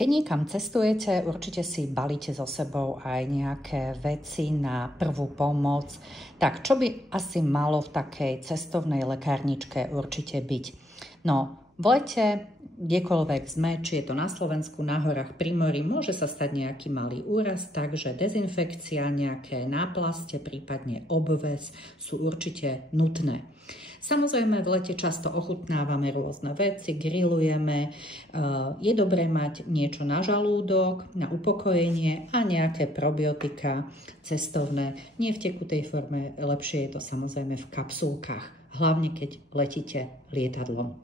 Keď niekam cestujete, určite si balíte so sebou aj nejaké veci na prvú pomoc. Tak čo by asi malo v takej cestovnej lekárničke určite byť? No, v lete, kdekoľvek sme, či je to na Slovensku, na horách, pri mori, môže sa stať nejaký malý úraz, takže dezinfekcia, nejaké náplaste, prípadne obväz sú určite nutné. Samozrejme, v lete často ochutnávame rôzne veci, grillujeme. Je dobré mať niečo na žalúdok, na upokojenie a nejaké probiotika cestovné. Nie v tekutej forme, lepšie je to samozrejme v kapsulkách, hlavne keď letíte lietadlom.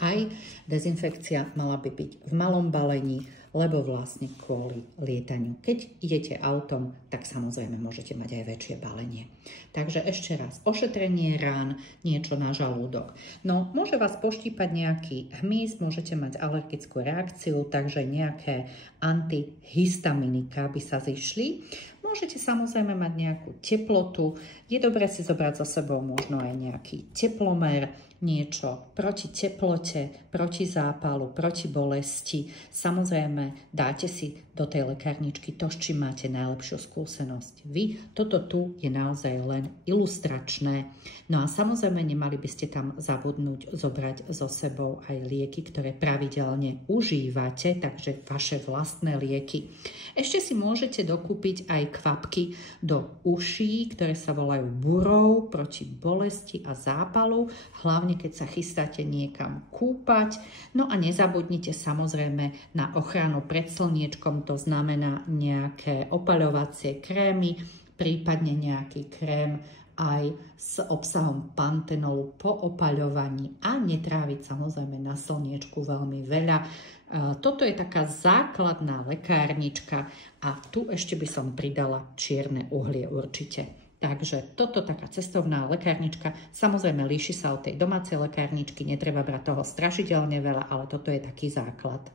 Aj dezinfekcia mala by byť v malom balení, lebo vlastne kvôli lietaniu. Keď idete autom, tak samozrejme môžete mať aj väčšie balenie. Takže ešte raz, ošetrenie rán, niečo na žalúdok. No, môže vás poštípať nejaký hmyz, môžete mať alergickú reakciu, takže nejaké antihistaminika by sa zišli. Môžete samozrejme mať nejakú teplotu. Je dobré si zobrať so sebou možno aj nejaký teplomer, niečo proti teplote, proti zápalu, proti bolesti. Samozrejme, dáte si do tej lekárničky to, s čím máte najlepšiu skúsenosť. Vy, toto tu je naozaj len ilustračné. No a samozrejme, nemali by ste tam zabudnúť zobrať so sebou aj lieky, ktoré pravidelne užívate, takže vaše vlastné lieky. Ešte si môžete dokúpiť aj kvapky do uší, ktoré sa volajú burou proti bolesti a zápalu, hlavne keď sa chystáte niekam kúpať. No a nezabudnite samozrejme na ochranu pred slniečkom, to znamená nejaké opaľovacie krémy, prípadne nejaký krém aj s obsahom pantenolu po opaľovaní a netráviť samozrejme na slniečku veľmi veľa. Toto je taká základná lekárnička a tu ešte by som pridala čierne uhlie určite. Takže toto taká cestovná lekárnička, samozrejme líši sa od tej domácej lekárničky, netreba brať toho strašidelne veľa, ale toto je taký základ.